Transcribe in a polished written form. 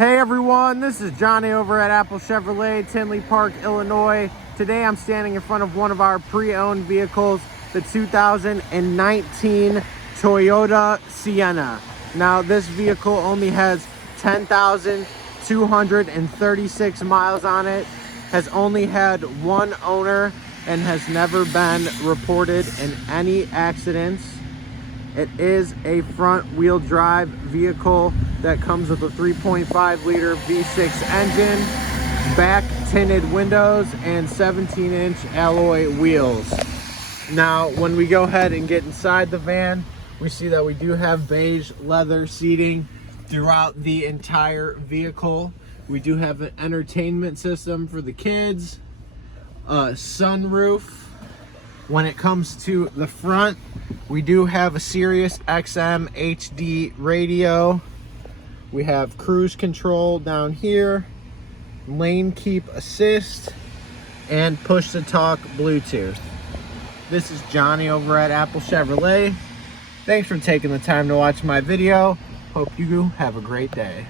Hey everyone, this is Johnny over at Apple Chevrolet, Tinley Park, Illinois. Today I'm standing in front of one of our pre-owned vehicles, the 2019 Toyota Sienna. Now this vehicle only has 10,236 miles on it, has only had one owner, and has never been reported in any accidents. It is a front wheel drive vehicle that comes with a 3.5 liter V6 engine, back tinted windows, and 17-inch alloy wheels. Now, when we go ahead and get inside the van, we see that we do have beige leather seating throughout the entire vehicle. We do have an entertainment system for the kids, a sunroof. When it comes to the front, we do have a Sirius XM HD radio. We have cruise control down here, lane keep assist, and push to talk Bluetooth. This is Johnny over at Apple Chevrolet. Thanks for taking the time to watch my video. Hope you have a great day.